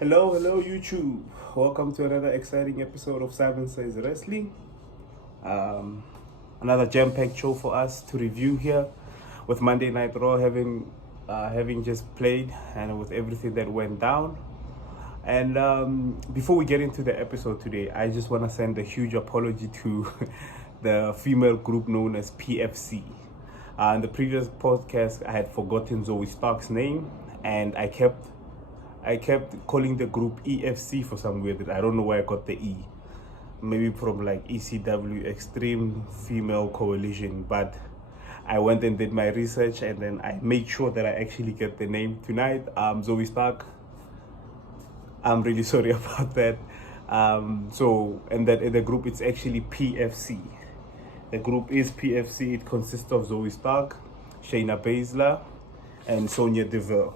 Hello, YouTube. Welcome to another exciting episode of Simon Says Wrestling. Um, Another jam-packed show for us to review here, with Monday Night Raw having just played, and with everything that went down. And before we get into the episode today, I just want to send a huge apology to the female group known as PFC. In the previous podcast, I had forgotten Zoe Stark's name, and I kept calling the group EFC for some weird. I don't know where I got the E. Maybe from like ECW, Extreme Female Coalition. But I went and did my research, and then I made sure that I actually get the name tonight. Zoe Stark. I'm really sorry about that. And that in the group, it's actually PFC. The group is PFC. It consists of Zoe Stark, Shayna Baszler, and Sonya Deville.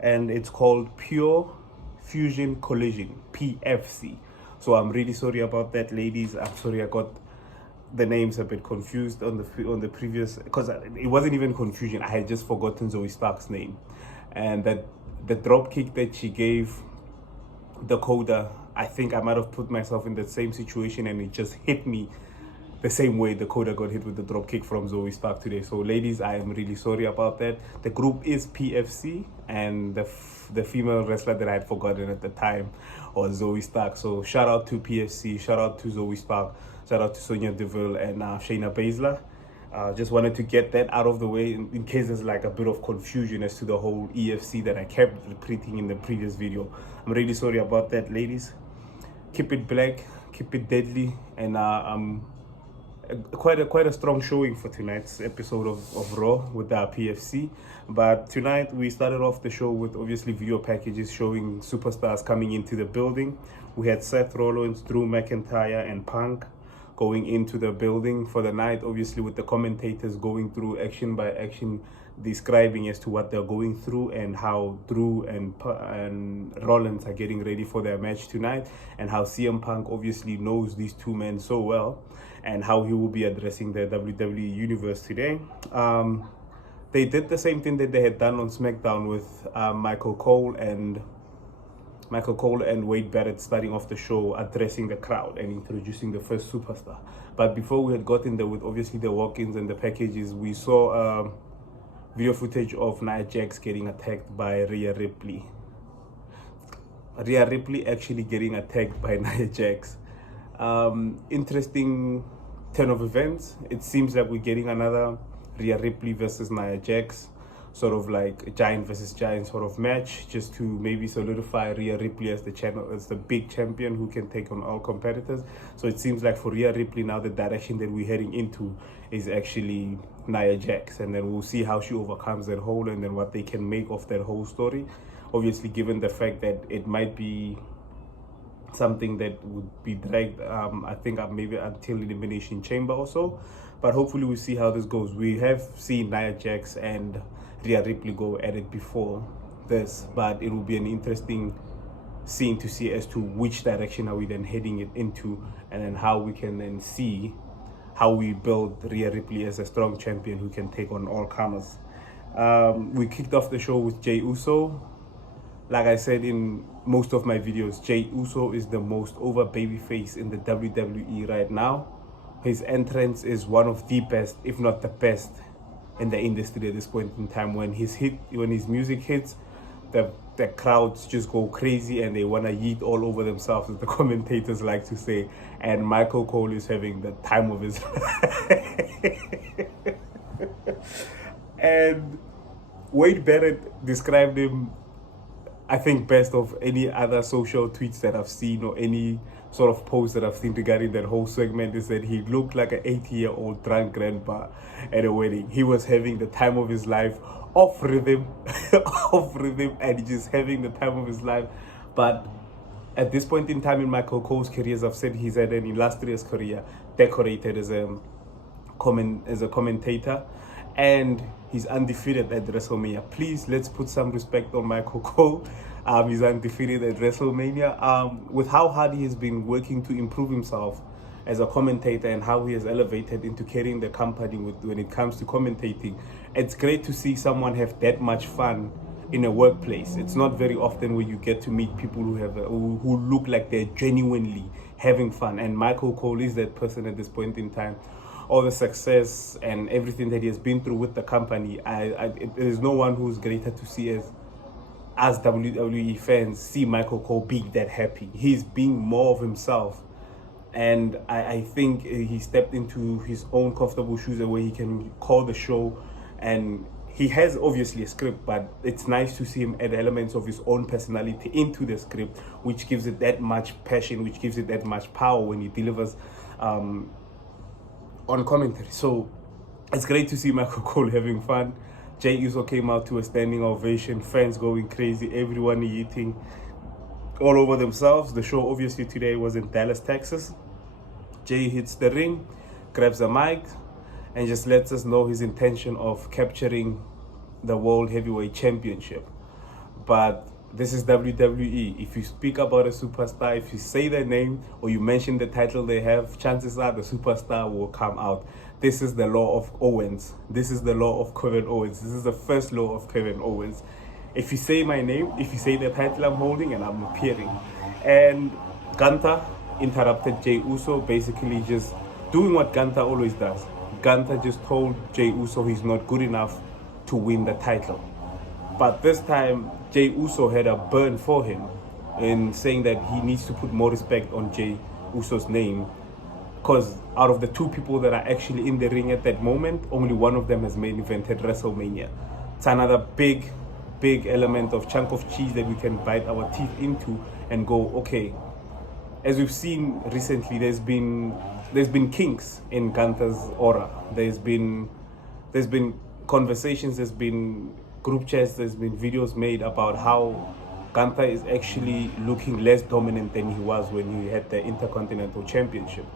And it's called Pure Fusion Collision, PFC. So I'm really sorry about that, ladies. I'm sorry I got the names a bit confused on the previous, because it wasn't even confusion. I had just forgotten Zoe Stark's name, and that the drop kick that she gave Dakota, I think I might have put myself in the same situation, and it just hit me the same way Dakota got hit with the drop kick from Zoe Stark today. So ladies, I am really sorry about that. The group is PFC, and the female wrestler that I had forgotten at the time was Zoe Stark. So shout out to PFC, shout out to Zoe Stark, shout out to Sonya Deville and Shayna Baszler. Just wanted to get that out of the way in case there's like a bit of confusion as to the whole EFC that I kept repeating in the previous video. I'm really sorry about that, ladies. Keep it black, keep it deadly, and quite a strong showing for tonight's episode of Raw with the PFC. But tonight we started off the show with obviously video packages showing superstars coming into the building. We had Seth Rollins, Drew McIntyre, and Punk going into the building for the night, obviously with the commentators going through action by action, describing as to what they're going through and how Drew and Rollins are getting ready for their match tonight, and how CM Punk obviously knows these two men so well, and how he will be addressing the WWE Universe today. They did the same thing that they had done on SmackDown with Michael Cole and Wade Barrett starting off the show, addressing the crowd and introducing the first superstar. But before we had gotten there with obviously the walk-ins and the packages, we saw video footage of Nia Jax getting attacked by Rhea Ripley. Rhea Ripley actually getting attacked by Nia Jax. Interesting turn of events. It seems like we're getting another Rhea Ripley versus Nia Jax, sort of like a giant versus giant sort of match, just to maybe solidify Rhea Ripley as the big champion who can take on all competitors. So it seems like for Rhea Ripley now, the direction that we're heading into is actually Nia Jax, and then we'll see how she overcomes that hole and then what they can make of that whole story. Obviously, given the fact that it might be something that would be dragged, I think maybe until Elimination Chamber or so. But hopefully we'll see how this goes. We have seen Nia Jax and Rhea Ripley go at it before this, but it will be an interesting scene to see as to which direction are we then heading it into, and then how we can then see how we build Rhea Ripley as a strong champion who can take on all comers. We kicked off the show with Jey Uso. Like I said in most of my videos, Jey Uso is the most over babyface in the WWE right now. His entrance is one of the best, if not the best, in the industry at this point in time. When his music hits, the crowds just go crazy and they want to yeet all over themselves, as the commentators like to say. And Michael Cole is having the time of his life. And Wade Barrett described him, I think, best of any other social tweets that I've seen or any sort of post that I've seen regarding that whole segment, is that he looked like an 80-year-old drunk grandpa at a wedding. He was having the time of his life, off rhythm, and just having the time of his life. But at this point in time in Michael Cole's career, as I've said, he's had an illustrious career, decorated as a commentator, and he's undefeated at WrestleMania. Please, let's put some respect on Michael Cole. He's undefeated at WrestleMania. With how hard he has been working to improve himself as a commentator and how he has elevated into carrying the company when it comes to commentating, it's great to see someone have that much fun in a workplace. It's not very often where you get to meet people who have who look like they're genuinely having fun, and Michael Cole is that person at this point in time. All the success and everything that he has been through with the company, there's no one who's greater to see as WWE fans see Michael Cole being that happy. He's being more of himself, and I think he stepped into his own comfortable shoes where he can call the show, and he has obviously a script, but it's nice to see him add elements of his own personality into the script, which gives it that much passion, which gives it that much power when he delivers on commentary. So it's great to see Michael Cole having fun. Jey Uso came out to a standing ovation, fans going crazy, everyone eating all over themselves. The show obviously today was in Dallas, Texas. Jey hits the ring, grabs a mic, and just lets us know his intention of capturing the World Heavyweight Championship. But this is WWE. If you speak about a superstar, if you say their name or you mention the title they have, chances are the superstar will come out. This is the law of Owens. This is the law of Kevin Owens. This is the first law of Kevin Owens. If you say my name, if you say the title I'm holding, and I'm appearing. And Gunther interrupted Jey Uso, basically just doing what Gunther always does. Gunther just told Jey Uso he's not good enough to win the title. But this time, Jey Uso had a burn for him in saying that he needs to put more respect on Jey Uso's name, because out of the two people that are actually in the ring at that moment, only one of them has main evented WrestleMania. It's another big element of chunk of cheese that we can bite our teeth into and go, okay. As we've seen recently, there's been kinks in Gunther's aura. There's been conversations, there's been group chats, there's been videos made about how Gunther is actually looking less dominant than he was when he had the Intercontinental Championship.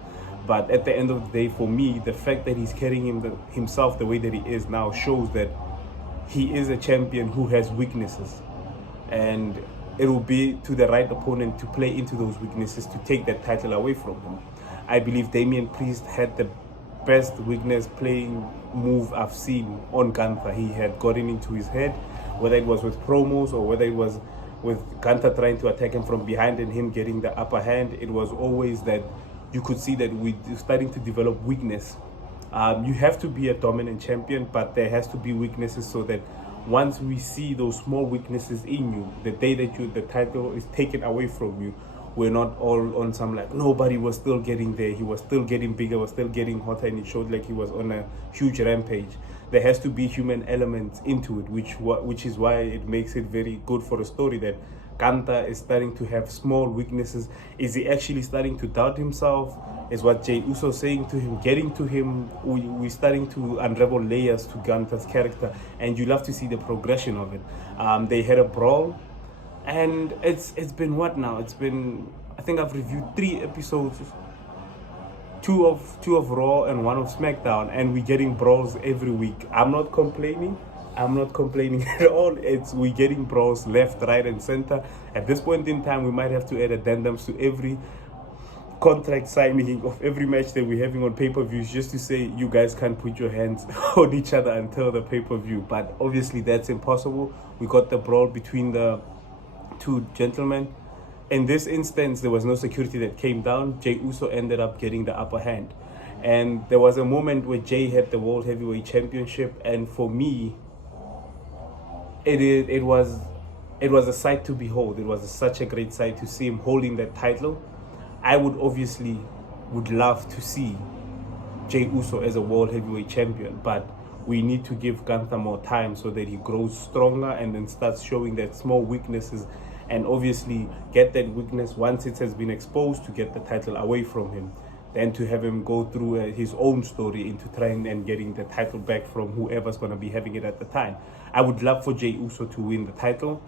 But at the end of the day, for me, the fact that he's carrying himself the way that he is now shows that he is a champion who has weaknesses. And it will be to the right opponent to play into those weaknesses to take that title away from him. I believe Damian Priest had the best weakness playing move I've seen on Gunther. He had gotten into his head, whether it was with promos or whether it was with Gunther trying to attack him from behind and him getting the upper hand. It was always that you could see that we're starting to develop weakness. You have to be a dominant champion, but there has to be weaknesses so that once we see those small weaknesses in you, the day that the title is taken away from you, we're not all on some like nobody was still getting there. He was still getting bigger, was still getting hotter, and it showed like he was on a huge rampage. There has to be human elements into it, which is why it makes it very good for a story that Gunther is starting to have small weaknesses. Is he actually starting to doubt himself? Is what Jey Uso saying to him, getting to him? We're starting to unravel layers to Gunther's character, and you love to see the progression of it. They had a brawl, and it's been what now? It's been, I think I've reviewed 3 episodes, two of Raw and 1 of SmackDown, and we're getting brawls every week. I'm not complaining at all. We're getting brawls left, right, and center. At this point in time, we might have to add addendums to every contract signing of every match that we're having on pay-per-views, just to say you guys can't put your hands on each other until the pay-per-view. But obviously that's impossible. We got the brawl between the 2 gentlemen. In this instance, there was no security that came down. Jey Uso ended up getting the upper hand, and there was a moment where Jey had the World Heavyweight Championship, and for me, it was a sight to behold. It was such a great sight to see him holding that title. I would love to see Jey Uso as a World Heavyweight Champion, but we need to give Gunther more time so that he grows stronger and then starts showing that small weaknesses, and obviously get that weakness once it has been exposed to get the title away from him. Then to have him go through his own story into trying and getting the title back from whoever's going to be having it at the time. I would love for Jey Uso to win the title,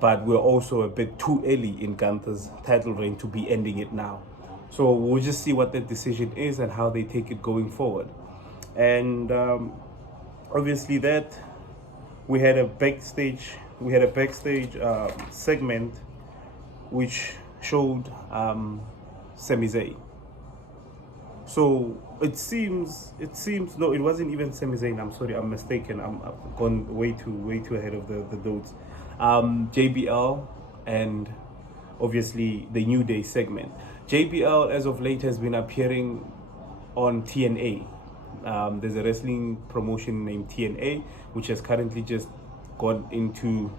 but we're also a bit too early in Gunther's title reign to be ending it now. So we'll just see what that decision is and how they take it going forward. And obviously that we had a backstage segment which showed Sami Zayn. So it seems no, it wasn't even Sami Zayn. I'm sorry, I'm mistaken. I've gone way too ahead of the notes. JBL, and obviously the New Day segment. JBL as of late has been appearing on TNA. There's a wrestling promotion named TNA, which has currently just gone into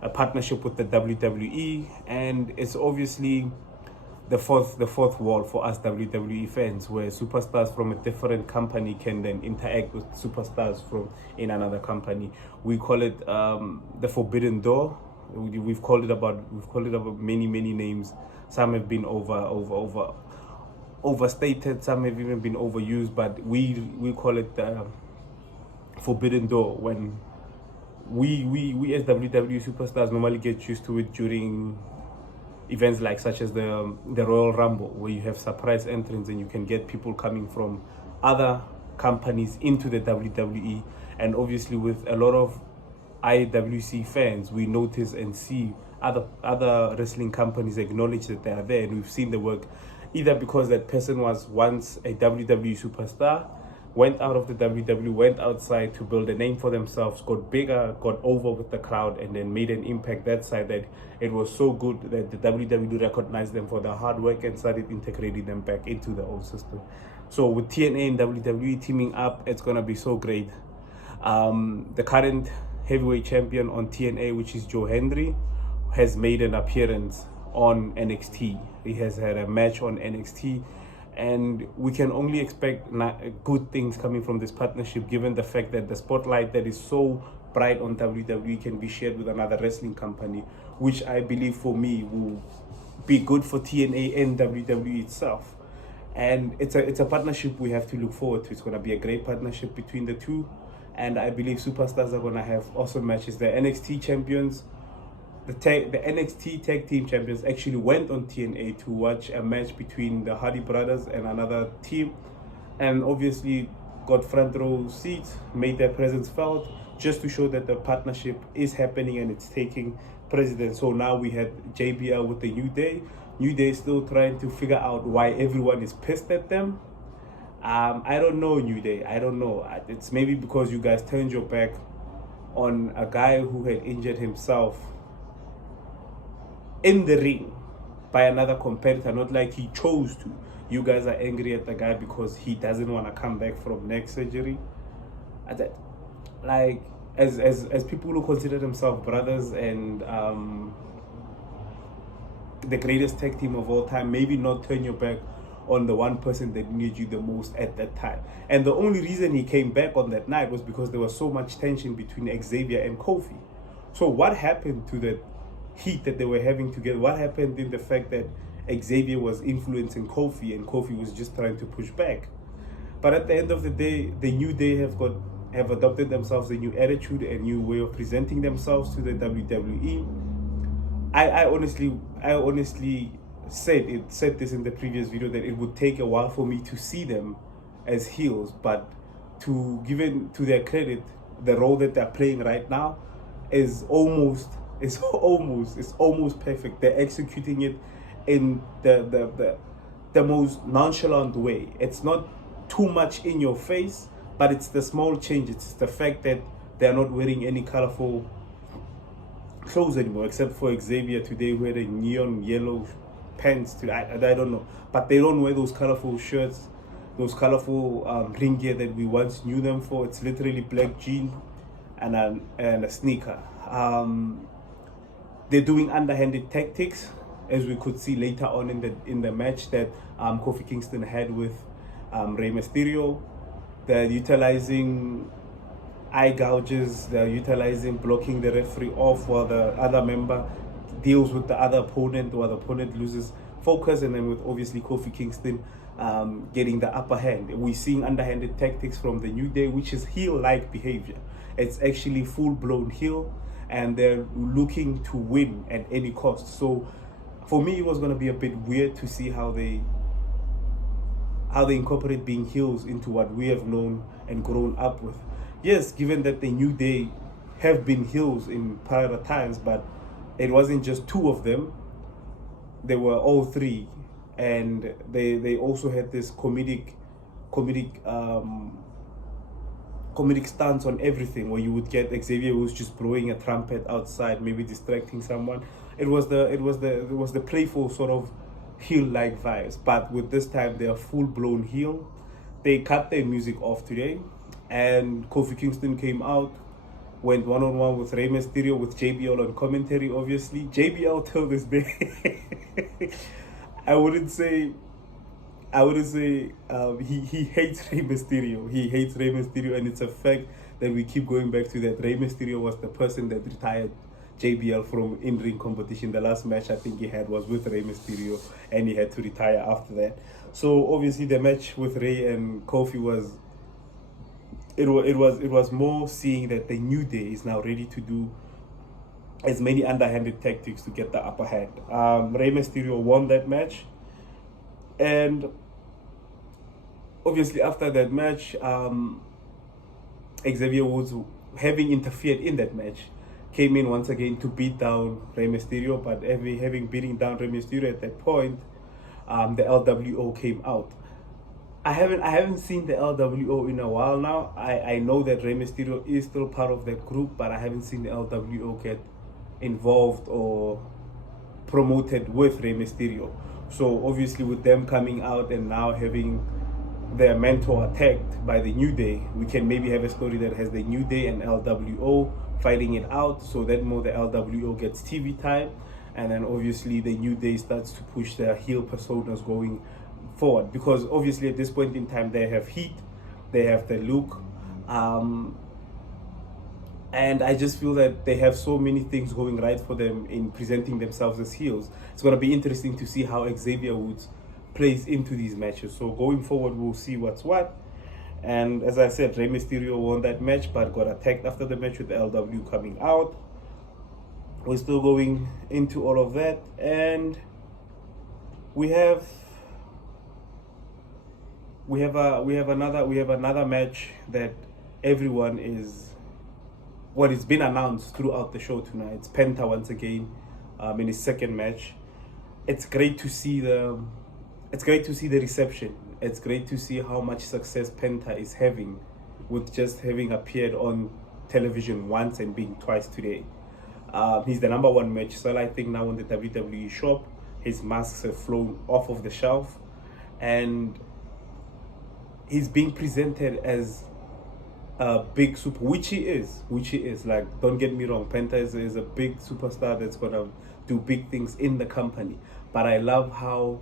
a partnership with the WWE, and it's obviously the fourth wall for us WWE fans, where superstars from a different company can then interact with superstars from in another company. We call it the Forbidden Door. We've called it about many names. Some have been overstated, some have even been overused, but we call it the Forbidden Door. When we as WWE superstars normally get used to it during events like such as the Royal Rumble, where you have surprise entrants and you can get people coming from other companies into the WWE. And obviously with a lot of IWC fans, we notice and see other wrestling companies acknowledge that they are there, and we've seen the work, either because that person was once a WWE superstar, went out of the WWE, went outside to build a name for themselves, got bigger, got over with the crowd, and then made an impact that side, that it was so good that the WWE recognized them for their hard work and started integrating them back into the old system. So with TNA and WWE teaming up, it's gonna be so great. The current heavyweight champion on TNA, which is Joe Hendry, has made an appearance on NXT. He has had a match on NXT, and we can only expect good things coming from this partnership, given the fact that the spotlight that is so bright on WWE can be shared with another wrestling company, which I believe for me will be good for TNA and WWE itself. And it's a partnership we have to look forward to. It's going to be a great partnership between the two, and I believe superstars are going to have awesome matches. The NXT champions, the NXT tag team champions, actually went on TNA to watch a match between the Hardy brothers and another team, and obviously got front row seats, made their presence felt, just to show that the partnership is happening and it's taking precedence. So now we had JBL with the New Day. New Day still trying to figure out why everyone is pissed at them. I don't know, New Day. I don't know. It's maybe because you guys turned your back on a guy who had injured himself in the ring by another competitor, not like he chose to. You guys are angry at the guy because he doesn't want to come back from neck surgery. Like, as people who consider themselves brothers and the greatest tag team of all time, maybe not turn your back on the one person that needed you the most at that time. And the only reason he came back on that night was because there was so much tension between Xavier and Kofi. So what happened to that heat that they were having together? What happened in the fact that Xavier was influencing Kofi and Kofi was just trying to push back? But at the end of the day, the New Day have adopted themselves a new attitude, a new way of presenting themselves to the WWE. I honestly said this in the previous video, that it would take a while for me to see them as heels, but to their credit, the role that they're playing right now is almost perfect. They're executing it in the most nonchalant way. It's not too much in your face, but it's the small changes. It's the fact that they're not wearing any colorful clothes anymore, except for Xavier today wearing neon yellow pants. I don't know, but they don't wear those colorful shirts, those colorful ring gear that we once knew them for. It's literally black jean and a sneaker. They're doing underhanded tactics, as we could see later on in the match that Kofi Kingston had with Rey Mysterio. They're utilizing eye gouges, they're utilizing blocking the referee off while the other member deals with the other opponent, while the opponent loses focus, and then with obviously Kofi Kingston getting the upper hand. We're seeing underhanded tactics from the New Day, which is heel-like behavior. It's actually full-blown heel, and they're looking to win at any cost. So for me, it was going to be a bit weird to see how they incorporate being heels into what we have known and grown up with. Yes, given that the New Day have been heels in prior times, but it wasn't just two of them. They were all three, and they also had this comedic comedic stance on everything, where you would get Xavier who's just blowing a trumpet outside, maybe distracting someone. It was the playful sort of heel like vibes. But with this time, they are full blown heel. They cut their music off today, and Kofi Kingston came out, went one on one with Rey Mysterio with JBL on commentary. Obviously, JBL till this day, I wouldn't say he hates Rey Mysterio. He hates Rey Mysterio, and it's a fact that we keep going back to that. Rey Mysterio was the person that retired JBL from in-ring competition. The last match I think he had was with Rey Mysterio, and he had to retire after that. So obviously the match with Rey and Kofi was more seeing that the New Day is now ready to do as many underhanded tactics to get the upper hand. Rey Mysterio won that match, and obviously after that match, Xavier Woods, having interfered in that match, came in once again to beat down Rey Mysterio. But having beating down Rey Mysterio at that point, the LWO came out. I haven't seen the LWO in a while now. I know that Rey Mysterio is still part of that group, but I haven't seen the LWO get involved or promoted with Rey Mysterio. So obviously with them coming out and now having their mentor attacked by the New Day, we can maybe have a story that has the New Day and LWO fighting it out, so that more the LWO gets TV time, and then obviously the New Day starts to push their heel personas going forward, because obviously at this point in time they have heat, they have the look, and I just feel that they have so many things going right for them in presenting themselves as heels. It's going to be interesting to see how Xavier Woods plays into these matches. So going forward, we'll see what's what. And as I said, Rey Mysterio won that match, but got attacked after the match with the LW coming out. We're still going into all of that, and we have another match that everyone is. Well, it's been announced throughout the show tonight. It's Penta once again, in his second match. It's great to see the reception. It's great to see how much success Penta is having with just having appeared on television once and being twice today. He's the number one match seller, I think, now in the WWE shop. His masks have flown off of the shelf, and he's being presented as a big super, which he is. Like, don't get me wrong, Penta is a big superstar that's gonna do big things in the company. But I love how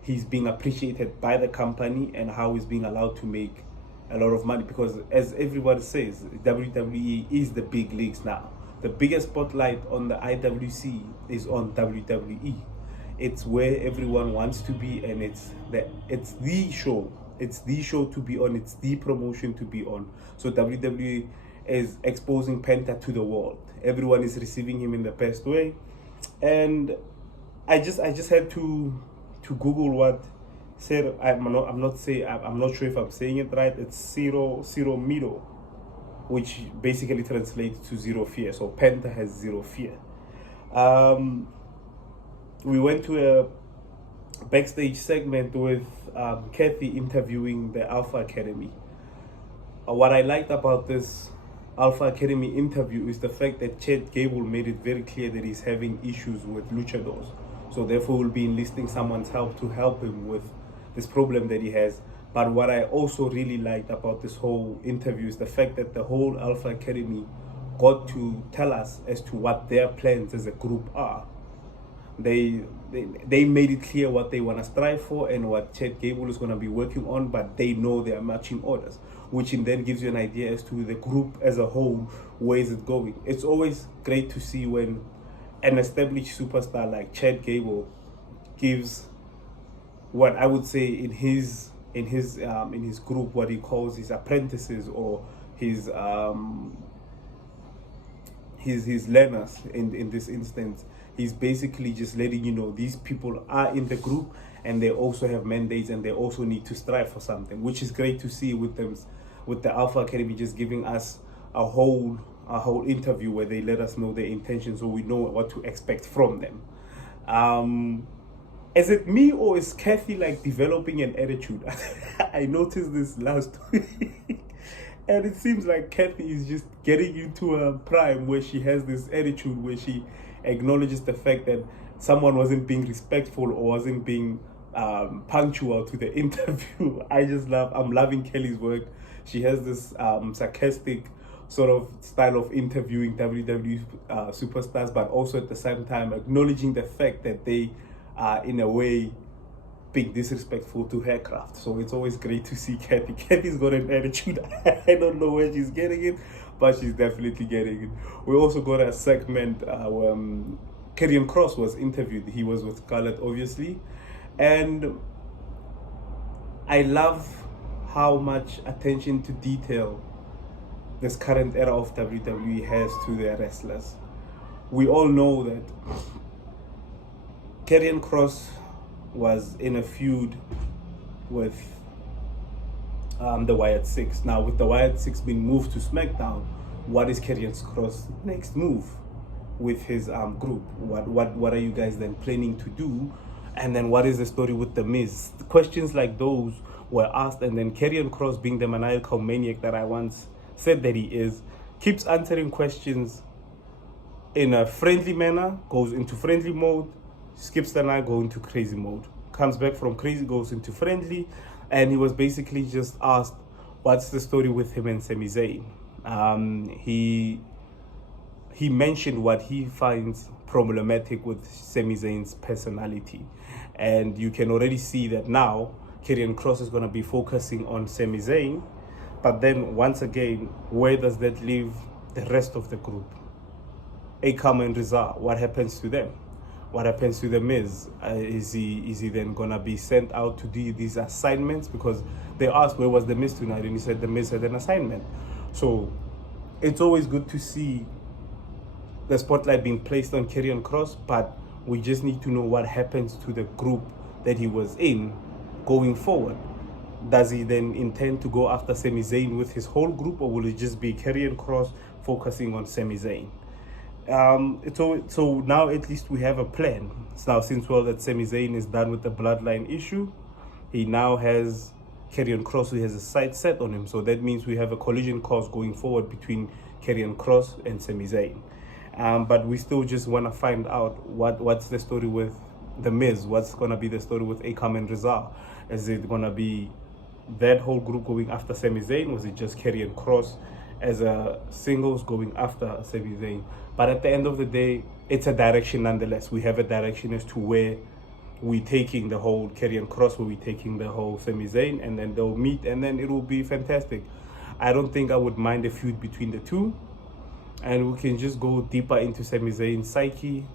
he's being appreciated by the company and how he's being allowed to make a lot of money, because as everybody says, WWE is the big leagues now. The biggest spotlight on the IWC is on WWE. It's where everyone wants to be, and it's the show. It's the show to be on. It's the promotion to be on. So WWE is exposing Penta to the world. Everyone is receiving him in the best way, and I just had to Google what said. I'm not sure if I'm saying it right. It's zero miedo, which basically translates to zero fear. So Penta has zero fear. We went to a backstage segment with Kathy interviewing the Alpha Academy. What I liked about this Alpha Academy interview is the fact that Chad Gable made it very clear that he's having issues with luchadors. So therefore we'll be enlisting someone's help to help him with this problem that he has. But what I also really liked about this whole interview is the fact that the whole Alpha Academy got to tell us as to what their plans as a group are. They made it clear what they want to strive for and what Chad Gable is going to be working on, but they know their marching orders, which then gives you an idea as to the group as a whole, where is it going. It's always great to see when an established superstar like Chad Gable gives what I would say in his group, what he calls his apprentices or his learners in this instance. He's basically just letting you know these people are in the group and they also have mandates and they also need to strive for something, which is great to see with them, with the Alpha Academy just giving us a whole interview where they let us know their intentions so we know what to expect from them. Is it me or is Kathy like developing an attitude? I noticed this last week. And it seems like Kathy is just getting into a prime where she has this attitude where she acknowledges the fact that someone wasn't being respectful or wasn't being punctual to the interview. I'm loving Kelly's work. She has this sarcastic sort of style of interviewing WWE superstars, but also at the same time acknowledging the fact that they are in a way being disrespectful to her craft. So it's always great to see Kathy. Kathy's got an attitude. I don't know where she's getting it, but she's definitely getting it. We also got a segment where Karrion Kross was interviewed. He was with Scarlett, obviously. And I love how much attention to detail this current era of WWE has to their wrestlers. We all know that Karrion Kross was in a feud with the Wyatt Six. Now, with the Wyatt Six being moved to SmackDown, what is Karrion Kross' next move with his group? What are you guys then planning to do? And then what is the story with The Miz? Questions like those were asked, and then Karrion Kross, being the maniacal maniac that I once said that he is, keeps answering questions in a friendly manner, goes into friendly mode, skips the line, go into crazy mode, comes back from crazy, goes into friendly. And he was basically just asked, what's the story with him and Sami Zayn? He mentioned what he finds problematic with Sami Zayn's personality. And you can already see that now Karrion Kross is going to be focusing on Sami Zayn. But then once again, where does that leave the rest of the group? Akam and Reza, what happens to them? What happens to The Miz? Is he then gonna be sent out to do these assignments? Because they asked, where was The Miz tonight? And he said The Miz had an assignment. So it's always good to see the spotlight being placed on Karrion Kross, but we just need to know what happens to the group that he was in going forward. Does he then intend to go after Sami Zayn with his whole group, or will it just be Karrion Kross focusing on Sami Zayn? So now at least we have a plan. Now, since that Sami Zayn is done with the bloodline issue, he now has Karrion Kross, who has a sight set on him. So that means we have a collision course going forward between Karrion Kross and Sami Zayn. But we still just want to find out what's the story with The Miz. What's going to be the story with Akam and Reza? Is it going to be that whole group going after Sami Zayn, or was it just Karrion Kross as a singles going after Sami Zayn? But at the end of the day, it's a direction nonetheless. We have a direction as to where we're taking the whole Karrion Kross, where we're taking the whole Sami Zayn, and then they'll meet, and then it will be fantastic. I don't think I would mind a feud between the two, and we can just go deeper into Sami Zayn's psyche.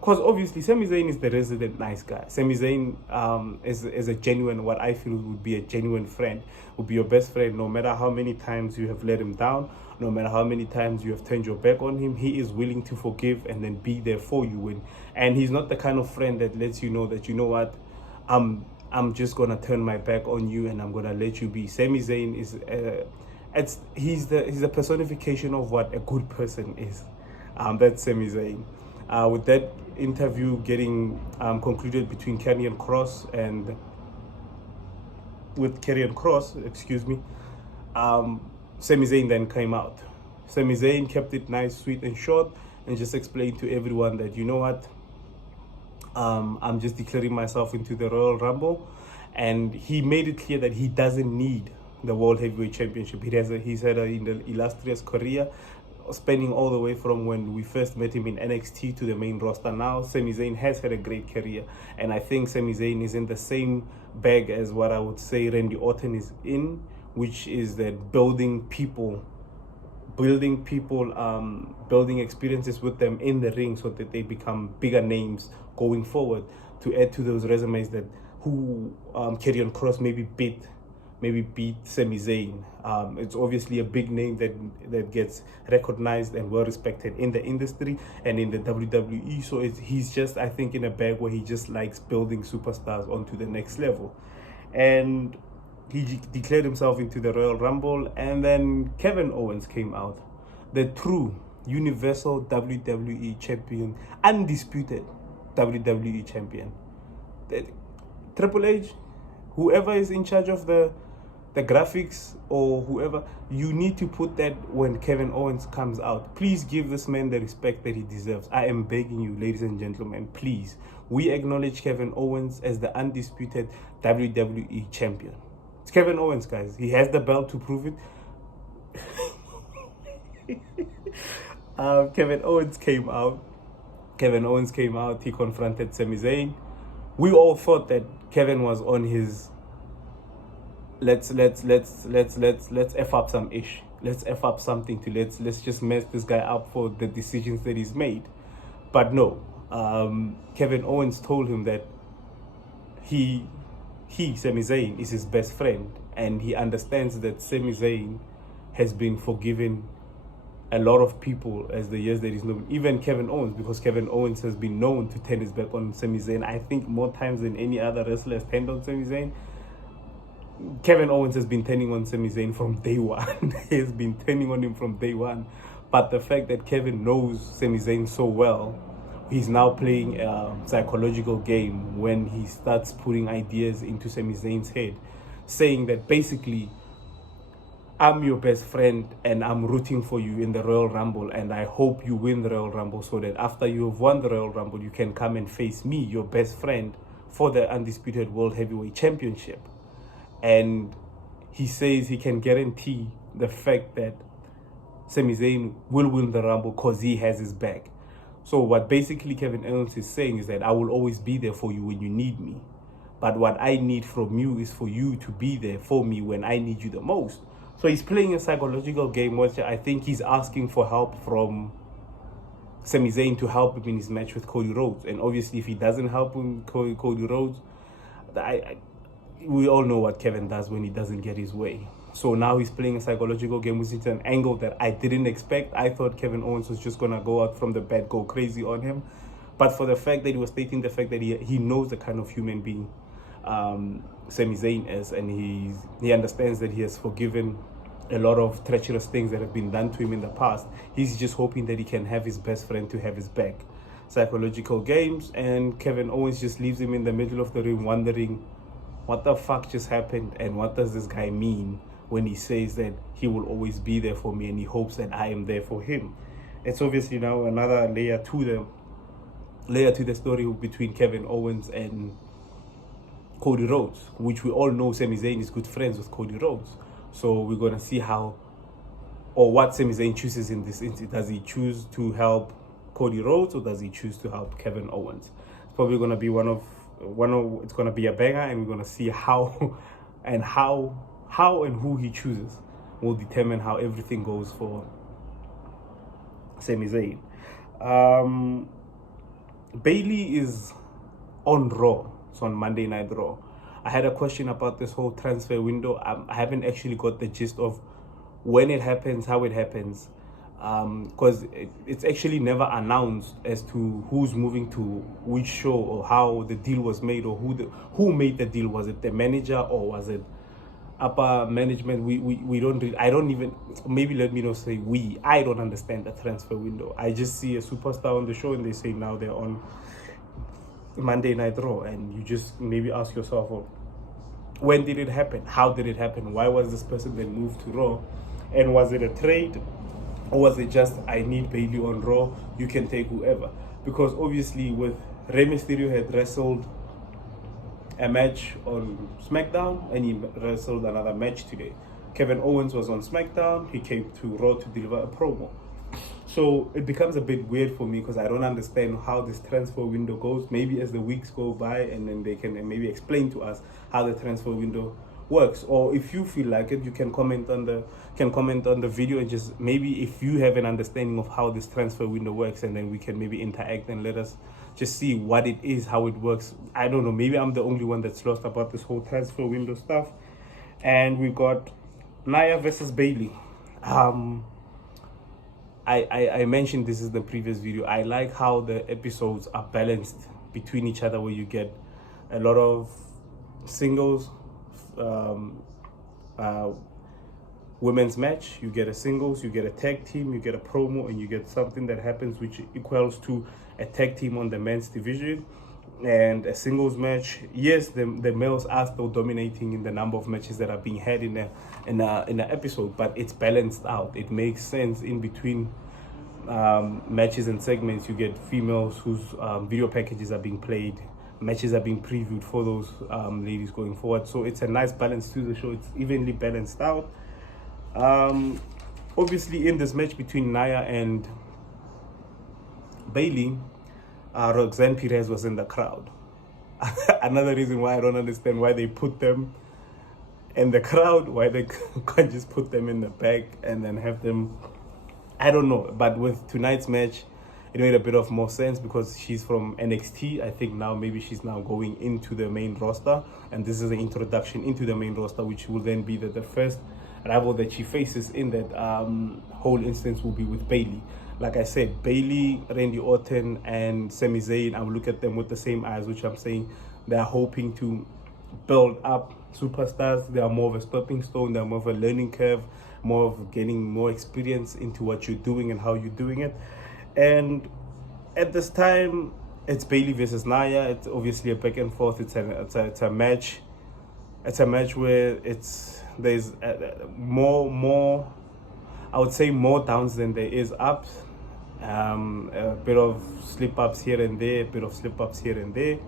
Because obviously Sami Zayn is the resident nice guy. Sami Zayn is a genuine, what I feel would be a genuine friend, would be your best friend. No matter how many times you have let him down, no matter how many times you have turned your back on him, he is willing to forgive and then be there for you. And he's not the kind of friend that lets you know that, you know what, I'm just gonna turn my back on you and I'm gonna let you be. Sami Zayn is he's the personification of what a good person is. That's Sami Zayn. With that interview getting concluded between Karrion Kross and Sami Zayn then came out. Sami Zayn kept it nice, sweet and short, and just explained to everyone that, you know what, I'm just declaring myself into the Royal Rumble. And he made it clear that he doesn't need the World Heavyweight Championship. He's had an illustrious career, spanning all the way from when we first met him in NXT to the main roster now. Sami Zayn has had a great career, and I think Sami Zayn is in the same bag as what I would say Randy Orton is in, which is that building experiences with them in the ring so that they become bigger names going forward, to add to those resumes that Karrion Kross maybe beat Sami Zayn. It's obviously a big name that gets recognized and well respected in the industry and in the WWE. So he's just, I think, in a bag where he just likes building superstars onto the next level. And he declared himself into the Royal Rumble, and then Kevin Owens came out, the true Universal WWE Champion, undisputed WWE Champion. Triple H, whoever is in charge of the the graphics or whoever, you need to put that when Kevin Owens comes out. Please give this man the respect that he deserves. I am begging you, ladies and gentlemen, please. We acknowledge Kevin Owens as the undisputed WWE champion. It's Kevin Owens, guys. He has the belt to prove it. Kevin Owens came out. He confronted Sami Zayn. We all thought that Kevin was on his let's f up some ish. Let's f up something to let's just mess this guy up for the decisions that he's made. But no, Kevin Owens told him that he Sami Zayn is his best friend, and he understands that Sami Zayn has been forgiven a lot of people as the years that he's known, even Kevin Owens, because Kevin Owens has been known to turn his back on Sami Zayn. I think more times than any other wrestler has turned on Sami Zayn. Kevin Owens has been turning on Sami Zayn from day one. He has been turning on him from day one. But the fact that Kevin knows Sami Zayn so well, he's now playing a psychological game when he starts putting ideas into Sami Zayn's head, saying that basically, I'm your best friend and I'm rooting for you in the Royal Rumble, and I hope you win the Royal Rumble so that after you have won the Royal Rumble, you can come and face me, your best friend, for the Undisputed World Heavyweight Championship. And he says he can guarantee the fact that Sami Zayn will win the Rumble because he has his back. So what basically Kevin Owens is saying is that I will always be there for you when you need me. But what I need from you is for you to be there for me when I need you the most. So he's playing a psychological game, which I think he's asking for help from Sami Zayn to help him in his match with Cody Rhodes. And obviously, if he doesn't help him, Cody Rhodes, we all know what Kevin does when he doesn't get his way. So now he's playing a psychological game, which is an angle that I didn't expect. I thought Kevin Owens was just going to go out from the bat, go crazy on him. But for the fact that he was stating the fact that he knows the kind of human being Sami Zayn is, and he understands that he has forgiven a lot of treacherous things that have been done to him in the past. He's just hoping that he can have his best friend to have his back. Psychological games, and Kevin Owens just leaves him in the middle of the ring wondering what the fuck just happened and what does this guy mean when he says that he will always be there for me and he hopes that I am there for him. It's obviously now another layer to the story between Kevin Owens and Cody Rhodes, which we all know Sami Zayn is good friends with Cody Rhodes. So we're going to see how or what Sami Zayn chooses in this instance. Does he choose to help Cody Rhodes or does he choose to help Kevin Owens? It's probably going to be it's going to be a banger, and we're going to see how and who he chooses will determine how everything goes for Sami Zayn. Bailey is on Raw. It's on Monday Night Raw. I had a question about this whole transfer window. I haven't actually got the gist of when it happens, how it happens, because it's actually never announced as to who's moving to which show or how the deal was made or who made the deal. Was it the manager or was it upper management? We don't really, I don't even, maybe let me not say I don't understand the transfer window. I just see a superstar on the show and they say now they're on Monday Night Raw, and you just maybe ask yourself, oh, when did it happen? How did it happen? Why was this person then moved to Raw? And was it a trade, or was it just I need Bailey on Raw, you can take whoever? Because obviously with Rey Mysterio had wrestled a match on SmackDown and he wrestled another match today. Kevin Owens was on SmackDown, he came to Raw to deliver a promo. So it becomes a bit weird for me because I don't understand how this transfer window goes. Maybe as the weeks go by, and then they can maybe explain to us how the transfer window works. Or if you feel like it, you can comment on the video, and just maybe if you have an understanding of how this transfer window works, and then we can maybe interact and let us just see what it is, how it works. I don't know. Maybe I'm the only one that's lost about this whole transfer window stuff. And we got Nia versus Bailey. I mentioned this in the previous video. I like how the episodes are balanced between each other, where you get a lot of singles, women's match, you get a singles, you get a tag team, you get a promo, and you get something that happens which equals to a tag team on the men's division. And a singles match, yes, the males are still dominating in the number of matches that are being had in a episode, but it's balanced out. It makes sense in between matches and segments. You get females whose video packages are being played, matches are being previewed for those ladies going forward. So it's a nice balance to the show. It's evenly balanced out. Obviously, in this match between Naya and Bailey, Roxanne Perez was in the crowd. Another reason why I don't understand why they put them in the crowd, why they can't just put them in the back and then have them, I don't know. But with tonight's match, it made a bit of more sense because she's from NXT. I think now maybe she's now going into the main roster, and this is an introduction into the main roster, which will then be the first rival that she faces in that whole instance will be with Bailey. Like I said, Bailey, Randy Orton, and Sami Zayn, I will look at them with the same eyes, which I'm saying they're hoping to build up superstars. They are more of a stepping stone. They're more of a learning curve, more of getting more experience into what you're doing and how you're doing it. And at this time, it's Bailey versus Naya. It's obviously a back and forth. It's a match. It's a match where there's more. I would say more downs than there is ups. A bit of slip ups here and there, a bit of slip ups here and there.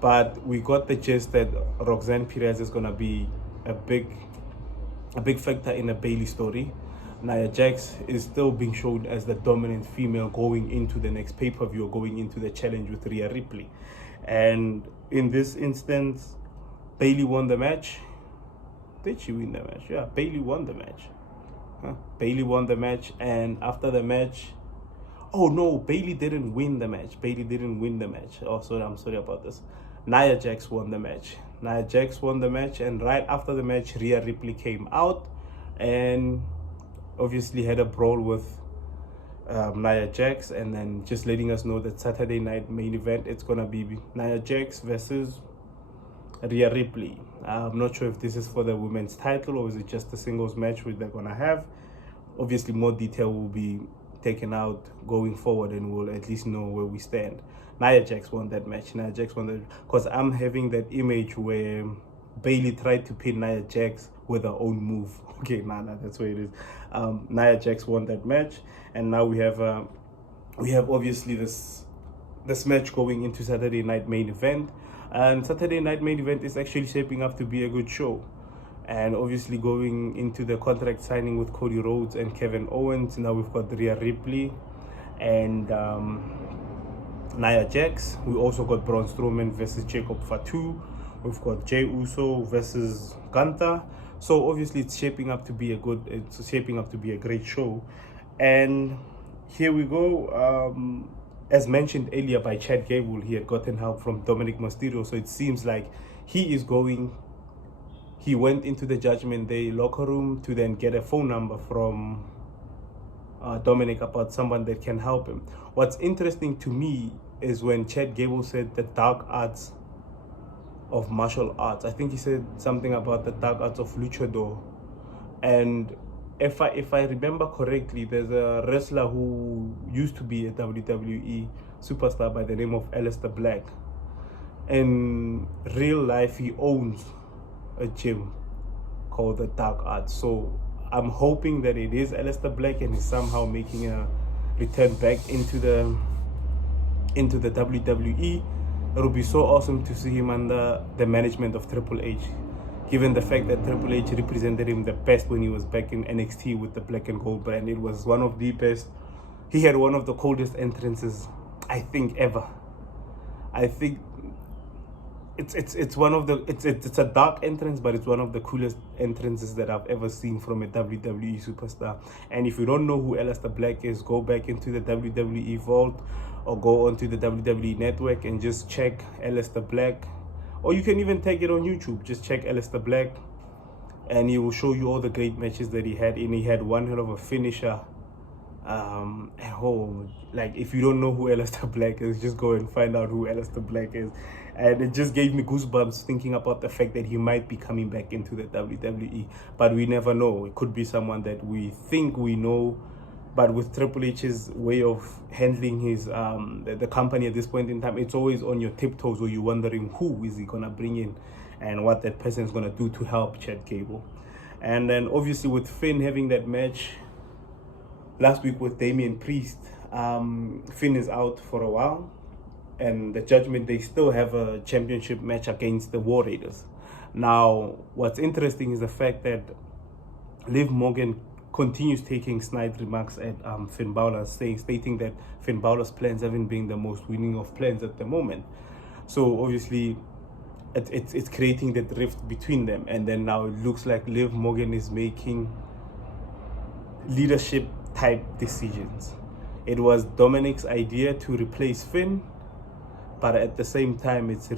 But we got the gist that Roxanne Perez is gonna be a big factor in a Bailey story. Nia Jax is still being shown as the dominant female going into the next pay-per-view, going into the challenge with Rhea Ripley. And in this instance, Bailey won the match. Did she win the match? Yeah, Bailey won the match. Bailey won the match, and after the match, oh no, Bailey didn't win the match. Bailey didn't win the match. Oh, sorry, I'm sorry about this. Nia Jax won the match. Nia Jax won the match, and right after the match, Rhea Ripley came out and obviously had a brawl with Nia Jax, and then just letting us know that Saturday night main event, it's gonna be Nia Jax versus Rhea Ripley. I'm not sure if this is for the women's title or is it just a singles match which they're gonna have. Obviously, more detail will be taken out going forward, and we'll at least know where we stand. Nia Jax won that match. Nia Jax won that because I'm having that image where Bailey tried to pin Nia Jax with her own move. Okay, that's where it is. Nia Jax won that match, and now we have obviously this match going into Saturday night main event. And Saturday night main event is actually shaping up to be a good show. And obviously going into the contract signing with Cody Rhodes and Kevin Owens. Now we've got Rhea Ripley and Nia Jax. We also got Braun Strowman versus Jacob Fatu. We've got Jey Uso versus Gunther. So obviously it's shaping up to be a great show. And here we go. As mentioned earlier by Chad Gable, he had gotten help from Dominic Mysterio. So it seems like he went into the Judgment Day locker room to then get a phone number from Dominic about someone that can help him. What's interesting to me is when Chad Gable said the dark arts of martial arts. I think he said something about the dark arts of luchador. And if I remember correctly, there's a wrestler who used to be a WWE superstar by the name of Aleister Black. In real life, he owns a gym called the Dark Arts. So I'm hoping that it is Aleister Black and he's somehow making a return back into the WWE. It would be so awesome to see him under the management of Triple H, given the fact that Triple H represented him the best when he was back in NXT with the black and gold brand. It was one of the best. He had one of the coldest entrances, I think, ever. I think it's one of the it's a dark entrance, but it's one of the coolest entrances that I've ever seen from a WWE superstar. And if you don't know who Aleister Black is, go back into the WWE vault or go onto the WWE network and just check Aleister Black. Or you can even take it on YouTube. Just check Aleister Black and he will show you all the great matches that he had. And he had one hell of a finisher. Like if you don't know who Aleister Black is, just go and find out who Aleister Black is. And it just gave me goosebumps thinking about the fact that he might be coming back into the WWE. But we never know. It could be someone that we think we know But with Triple H's way of handling his the company at this point in time, it's always on your tiptoes, or you're wondering who is he gonna bring in and what that person is gonna do to help Chad Gable. And then obviously with Finn having that match last week with Damian Priest, Finn is out for a while, and the Judgment, they still have a championship match against the War Raiders. Now, what's interesting is the fact that Liv Morgan continues taking snide remarks at Finn Balor, stating that Finn Balor's plans haven't been the most winning of plans at the moment. So obviously, it's creating that rift between them. And then now it looks like Liv Morgan is making leadership type decisions. It was Dominic's idea to replace Finn, but at the same time, it's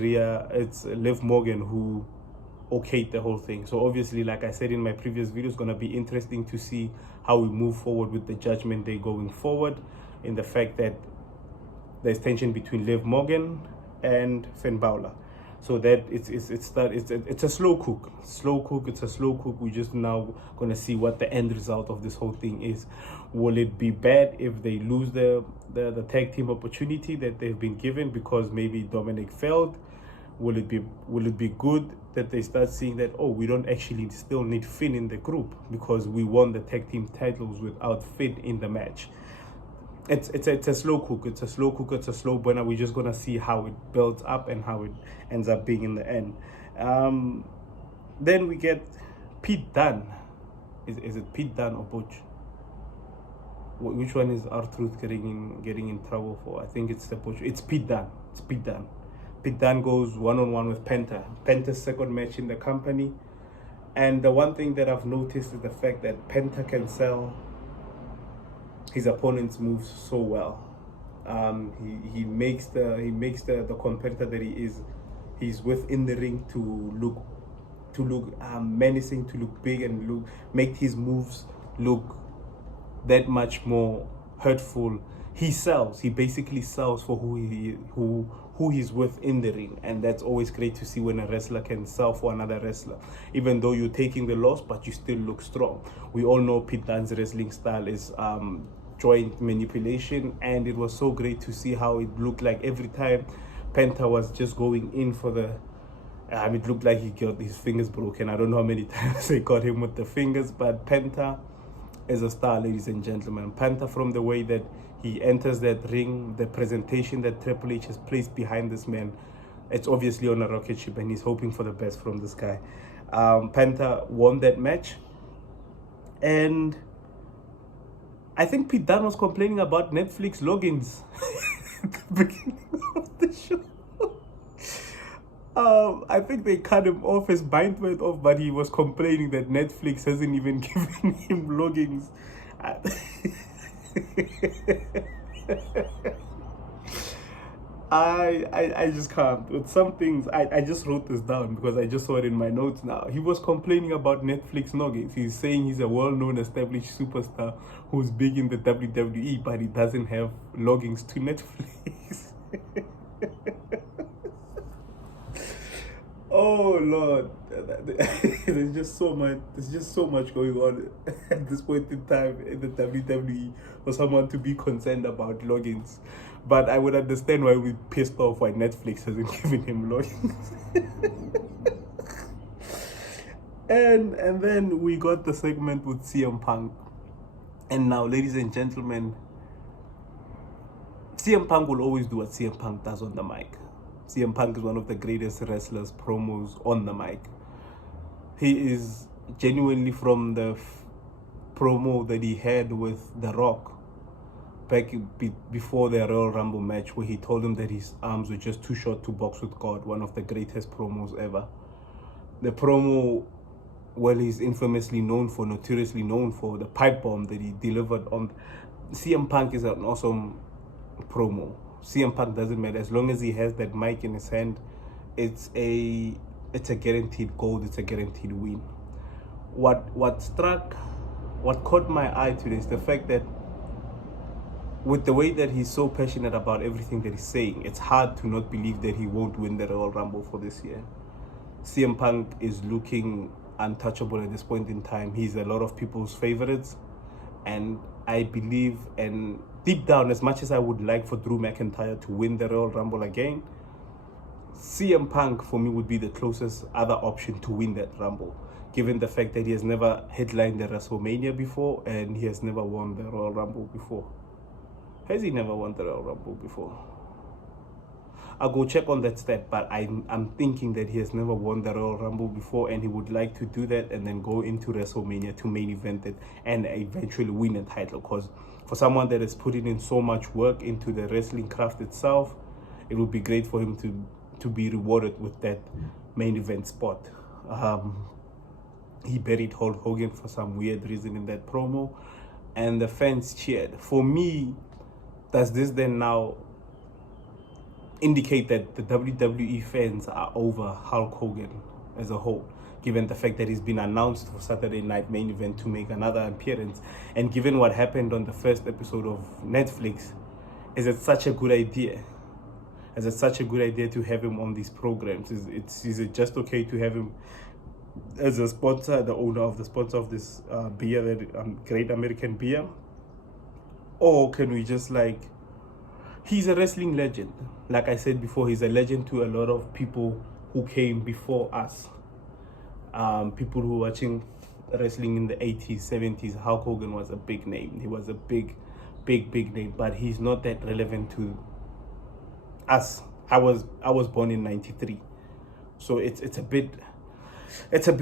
Liv Morgan who okayed the whole thing. So obviously, like I said in my previous video, it's going to be interesting to see how we move forward with the Judgment Day going forward, in the fact that there's tension between Liv Morgan and Finn Balor. So that it's a slow cook. It's a slow cook. We're just now going to see what the end result of this whole thing is. Will it be bad if they lose the tag team opportunity that they've been given because maybe Dominic failed? Will it be good that they start seeing that, oh, we don't actually still need Finn in the group because we won the tag team titles without Finn in the match? It's a slow cook. It's a slow burner. We're just gonna see how it builds up and how it ends up being in the end. Then we get Pete Dunne. Is it Pete Dunne or Butch? Which one is R-Truth getting in trouble for? I think it's the Butch. It's Pete Dunne. Pete Dunne goes one-on-one with Penta. Penta's second match in the company. And the one thing that I've noticed is the fact that Penta can his opponent's moves so well. He makes the competitor that he's with in the ring to look menacing, to look big, and make his moves look that much more hurtful. He basically sells for who he's with in the ring, and that's always great to see when a wrestler can sell for another wrestler, even though you're taking the loss, but you still look strong. We all know Pete Dunne's wrestling style is joint manipulation, and it was so great to see how it looked like every time Penta was just going in for the it looked like he got his fingers broken. I don't know how many times they got him with the fingers, but Penta is a star, ladies and gentlemen. Penta, from the way that he enters that ring, the presentation that Triple H has placed behind this man, it's obviously on a rocket ship, and he's hoping for the best from this guy. Penta won that match, and I think Pete Dunne was complaining about Netflix logins at the beginning of the show. I think they cut him off, his bind went off, but he was complaining that Netflix hasn't even given him logins. I just can't. With some things, I just wrote this down because I just saw it in my notes now. He was complaining about Netflix logins. He's saying he's a well-known established superstar who's big in the WWE, but he doesn't have logins to Netflix. Oh Lord, there's just so much going on at this point in time in the WWE for someone to be concerned about logins. But I would understand why we're pissed off why Netflix hasn't given him logins. and then we got the segment with CM Punk. And now, ladies and gentlemen, CM Punk will always do what CM Punk does on the mic. CM Punk is one of the greatest wrestlers promos on the mic. He is genuinely, from the promo that he had with The Rock back before the Royal Rumble match, where he told him that his arms were just too short to box with God, one of the greatest promos ever. The promo, well, he's notoriously known for the pipe bomb that he delivered on. CM Punk is an awesome promo. CM Punk doesn't matter, as long as he has that mic in his hand, it's a guaranteed gold, it's a guaranteed win. What caught my eye today is the fact that with the way that he's so passionate about everything that he's saying, it's hard to not believe that he won't win the Royal Rumble for this year. CM Punk is looking untouchable at this point in time. He's a lot of people's favorites, and I believe, and deep down, as much as I would like for Drew McIntyre to win the Royal Rumble again, CM Punk for me would be the closest other option to win that Rumble, given the fact that he has never headlined the WrestleMania before and he has never won the Royal Rumble before. Has he never won the Royal Rumble before? I'll go check on that stat, but I'm thinking that he has never won the Royal Rumble before, and he would like to do that and then go into WrestleMania to main event it and eventually win a title. Because for someone that has put in so much work into the wrestling craft itself, it would be great for him to be rewarded with that main event spot. He buried Hulk Hogan for some weird reason in that promo, and the fans cheered. For me, does this then now indicate that the WWE fans are over Hulk Hogan as a whole, given the fact that he's been announced for Saturday Night Main Event to make another appearance, and given what happened on the first episode of Netflix? Is it such a good idea? Is it such a good idea to have him on these programs? Is it just okay to have him as a sponsor, the owner of the sponsor of this beer, that Great American Beer? Or can we just he's a wrestling legend. Like I said before, he's a legend to a lot of people who came before us. People who were watching wrestling in the 80s, 70s, Hulk Hogan was a big name. He was a big name, but he's not that relevant to us. I was born in 93. So it's a bit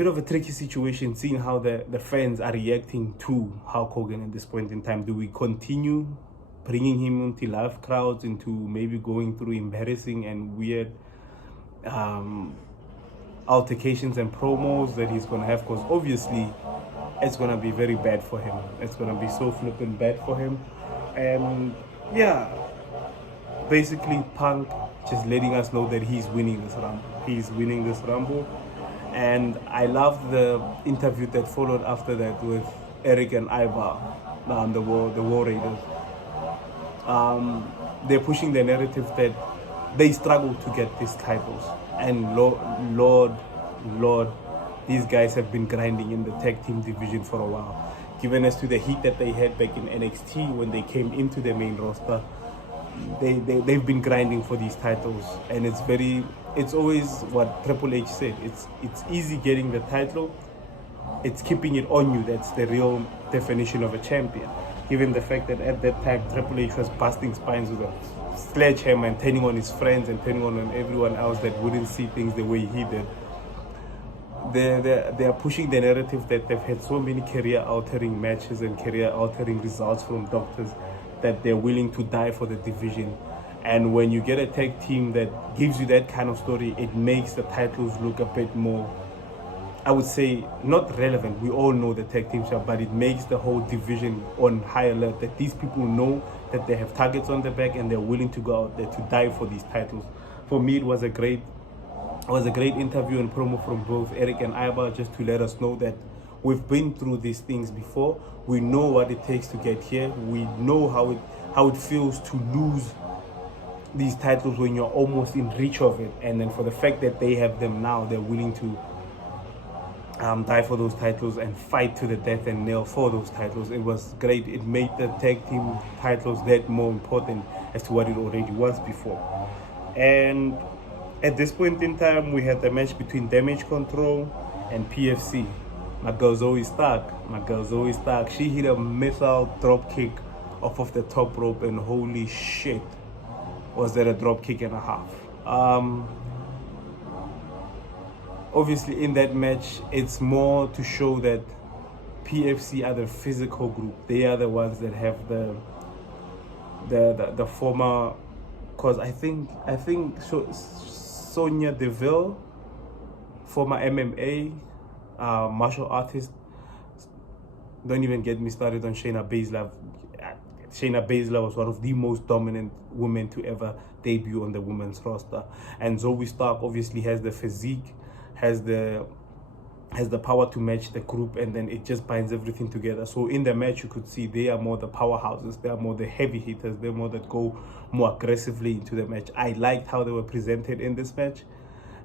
of a tricky situation, seeing how the fans are reacting to Hulk Hogan at this point in time. Do we continue bringing him into live crowds, into maybe going through embarrassing and weird altercations and promos that he's gonna have? Because obviously it's gonna be very bad for him. It's gonna be so flippin' bad for him. And yeah, basically Punk just letting us know that he's winning this Rumble. He's winning this Rumble. And I love the interview that followed after that with Eric and Ivar, the War Raiders. They're pushing the narrative that they struggle to get these titles, and Lord, these guys have been grinding in the tag team division for a while. Given as to the heat that they had back in NXT when they came into the main roster, they've been grinding for these titles, and it's always what Triple H said. It's easy getting the title. It's keeping it on you that's the real definition of a champion. Given the fact that at that time Triple H was busting spines with a sledgehammer and turning on his friends and turning on everyone else that wouldn't see things the way he did. They are pushing the narrative that they've had so many career-altering matches and career-altering results from doctors that they're willing to die for the division. And when you get a tag team that gives you that kind of story, it makes the titles look a bit more, I would say, not relevant. We all know the tag teams are, but it makes the whole division on high alert, that these people know that they have targets on their back and they're willing to go out there to die for these titles. For me, it was a great interview and promo from both Eric and Ivar, just to let us know that we've been through these things before. We know what it takes to get here. We know how it feels to lose these titles when you're almost in reach of it. And then for the fact that they have them now, they're willing to die for those titles and fight to the death and nail for those titles. It was great. It made the tag team titles that more important as to what it already was before. And at this point in time, we had the match between Damage Control and PFC. My girl Zoey Stark, she hit a missile drop kick off of the top rope, and holy shit, was that a drop kick and a half. Obviously in that match, it's more to show that PFC are the physical group. They are the ones that have the former, cause I think Sonya Deville, former MMA martial artist. Don't even get me started on Shayna Baszler. Shayna Baszler was one of the most dominant women to ever debut on the women's roster. And Zoey Stark obviously has the physique, has the power to match the group, and then it just binds everything together. So in the match, you could see they are more the powerhouses, they are more the heavy hitters, they're more that go more aggressively into the match. I liked how they were presented in this match,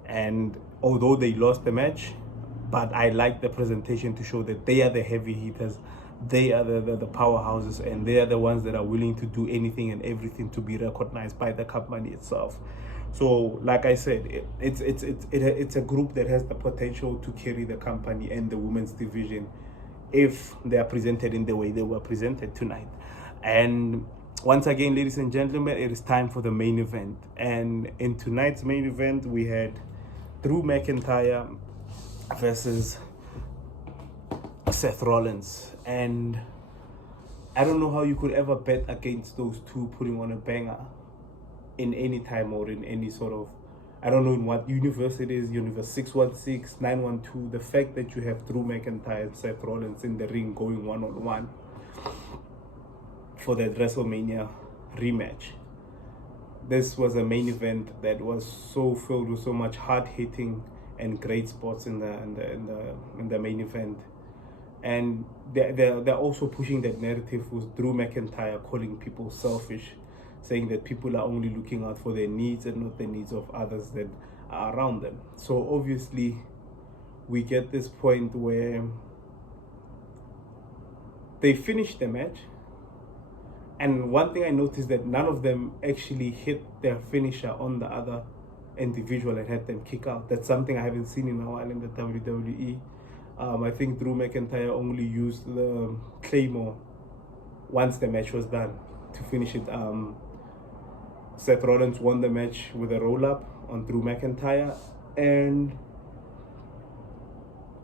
and although they lost the match, but I liked the presentation to show that they are the heavy hitters, they are the powerhouses, and they are the ones that are willing to do anything and everything to be recognized by the company itself. So like I said, it's a group that has the potential to carry the company and the women's division if they are presented in the way they were presented tonight. And once again, ladies and gentlemen, it is time for the main event. And in tonight's main event, we had Drew McIntyre versus Seth Rollins. And I don't know how you could ever bet against those two putting on a banger in any time or in any sort of, I don't know in what universe it is, universe 616, 912. The fact that you have Drew McIntyre and Seth Rollins in the ring going one-on-one for that WrestleMania rematch. This was a main event that was so filled with so much hard-hitting and great spots in the main event. And they're also pushing that narrative with Drew McIntyre calling people selfish, saying that people are only looking out for their needs and not the needs of others that are around them. So obviously we get this point where they finished the match, and one thing I noticed that none of them actually hit their finisher on the other individual and had them kick out. That's something I haven't seen in a while in the WWE. I think Drew McIntyre only used the Claymore once the match was done to finish it. Seth Rollins won the match with a roll-up on Drew McIntyre, and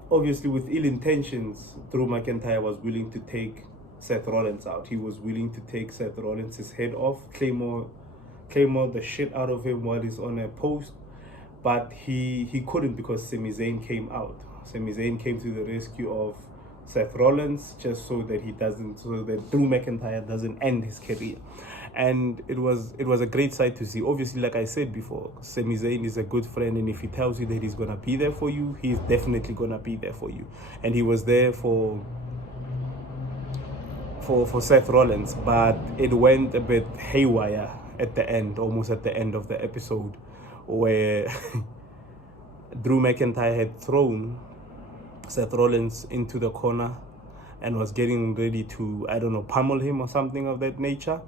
obviously with ill intentions, Drew McIntyre was willing to take Seth Rollins out. He was willing to take Seth Rollins' head off, Claymore the shit out of him while he's on a post, but he couldn't because Sami Zayn came out. Sami Zayn came to the rescue of Seth Rollins just so that Drew McIntyre doesn't end his career. And it was a great sight to see. Obviously, like I said before, Sami Zayn is a good friend, and if he tells you that he's gonna be there for you, he's definitely gonna be there for you. And he was there for Seth Rollins, but it went a bit haywire at the end, almost at the end of the episode, where Drew McIntyre had thrown Seth Rollins into the corner and was getting ready to, I don't know, pummel him or something of that nature.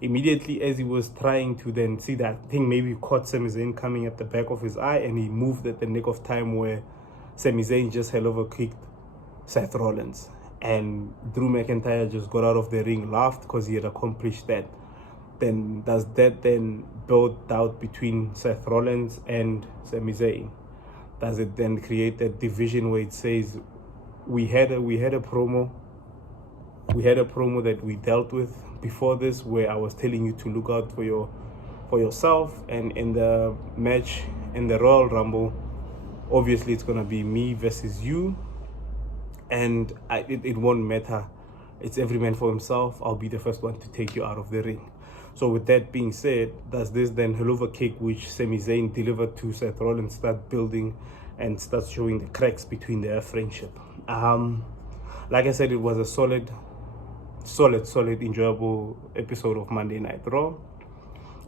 Immediately as he was trying to then see that thing, maybe he caught Sami Zayn coming at the back of his eye, and he moved at the nick of time where Sami Zayn just hell over kicked Seth Rollins. And Drew McIntyre just got out of the ring, laughed because he had accomplished that. Then does that then build doubt between Seth Rollins and Sami Zayn? Does it then create that division where it says we had a promo that we dealt with before this, where I was telling you to look out for yourself, and in the match in the Royal Rumble, obviously it's gonna be me versus you, and it won't matter. It's every man for himself. I'll be the first one to take you out of the ring. So with that being said, does this then hell over kick which Sami Zayn delivered to Seth Rollins start building and start showing the cracks between their friendship? Like I said, it was a solid, enjoyable episode of Monday Night Raw.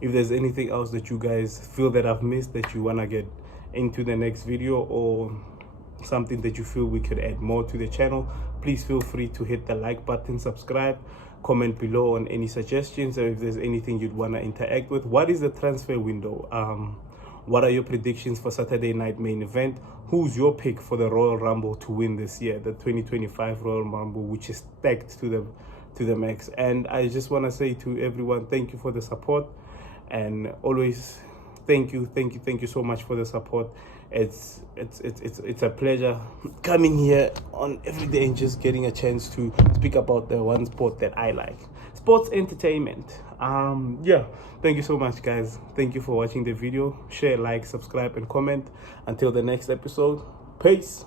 If there's anything else that you guys feel that I've missed that you want to get into the next video, or something that you feel we could add more to the channel, please feel free to hit the like button, subscribe, comment below on any suggestions, or if there's anything you'd want to interact with. What is the transfer window? What are your predictions for Saturday night main event? Who's your pick for the Royal Rumble to win this year, the 2025 Royal Rumble, which is stacked to the max? And I just want to say to everyone, thank you for the support, and always thank you so much for the support. It's a pleasure coming here on every day and just getting a chance to speak about the one sport that I like, sports entertainment. Yeah, thank you so much, guys. Thank you for watching the video. Share, like, subscribe, and comment. Until the next episode, peace.